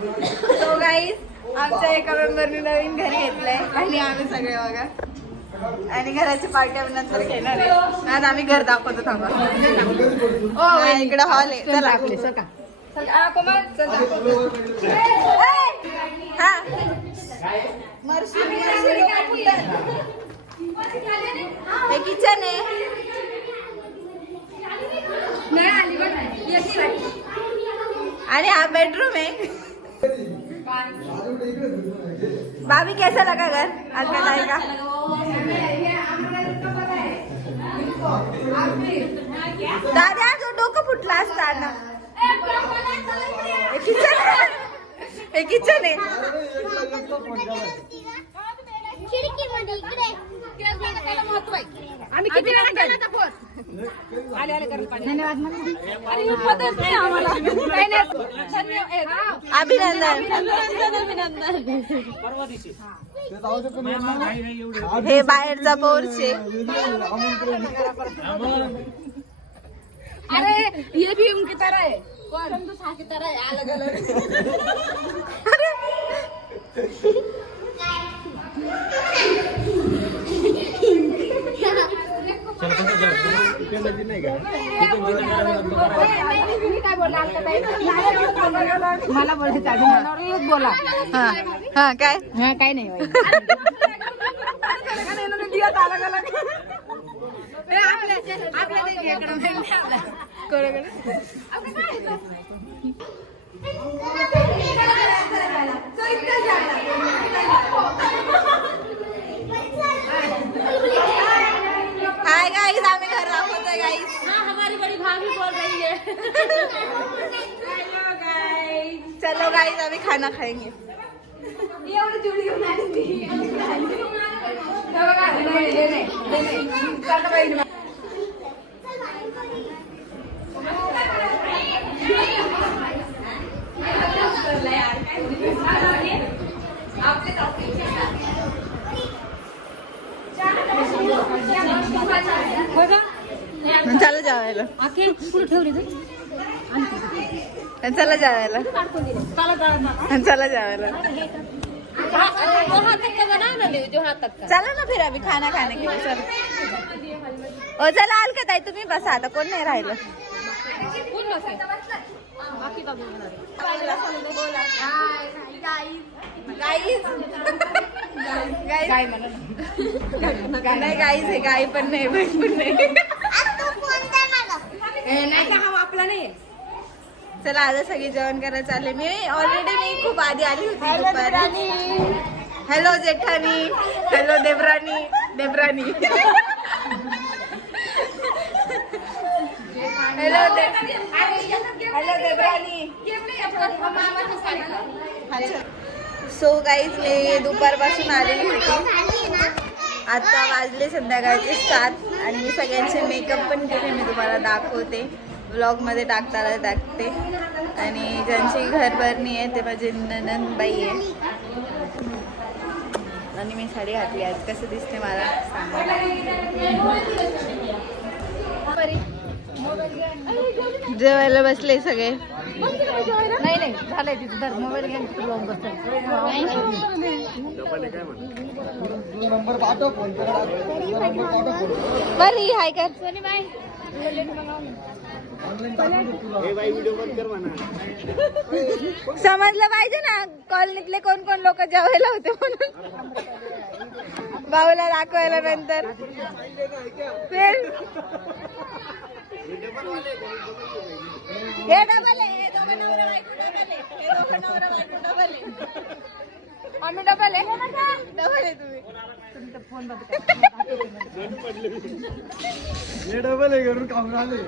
तो गाईस आमच्या एका मेंबरने नवीन घर घेतलंय आणि आम्ही सगळे बघा आणि घराची पार्टी आम्ही नंतर घेणार आहे. आज आम्ही घर दाखवतो थांबा. ओ इकडे हॉल आहे. चला आपले सका हा हे किचन आहे आणि हा बेडरूम है। भाभी कैसा लगा घर अलकाताई का? दादा जो डोकं फुटला असता ना। हे किचन आहे। आम्ही किती वेळा केला होता फोन? आले आले करत पाणी धन्यवाद म्हणा आणि पदच नाही आम्हाला काही नाही अभिनंदन परवा दिवशी हे बाहेरचा पोर्च आहे। अरे ये भी उनकी तरह है कौन संतोष हा की तरह है अलग अलग मला बोला हा काय हा काय नाही हाय गाइस आम्ही घर दाखवतोय गाइस। हाँ हमारी बड़ी भाभी बोल रही है। हेलो गाइस चलो गाइस अभी खाना खाएंगे। ये और जुड़ी होना चला जावायला चला जावायला चला जावायला चला ना फिर अभी खाना खाने के लिए चलो। ओ चला अलकाताई तुम्ही बसा आता कोण नाही राहिलं। नाही गाईज हे गाई पण नाही बैल पण नाही नाही का हा आपला नाही। चला आता सगळी जेवण करायला चालले। मी ऑलरेडी खूप आधी आली होती दुपारी। हॅलो जेठानी हॅलो देवरानी देवरानी हॅलो हॅलो देवरानी। सो गाईज मी दुपारपासून आलेली होती आता वाजले संध्याकाळचे 7 आणि मी सगळ्यांचे मेकअप पण केले मी तुम्हाला दाखवते व्लॉगमध्ये टाकताना टाकते। आणि ज्यांची घरभरणी आहे ते माझी ननंदबाई आहे आणि मी साडी घातली आज कसं दिसते मला सांगा। जेवायला बसले सगळे नाही नाही झालंय तिथं तर मोबाईल घेऊन लावून बसतो बरी हाय कर सोनी बाई समजलं पाहिजे ना कॉलनीतले कोण कोण लोक जेवायला होते म्हणून भाऊला दाखवायला नंतर हे डबल आहे हे दोघं नवरा बायको डबल आहे आम्ही डबल आहे तुम्ही तुमचा फोन बंद डबल आहे घरून काम आले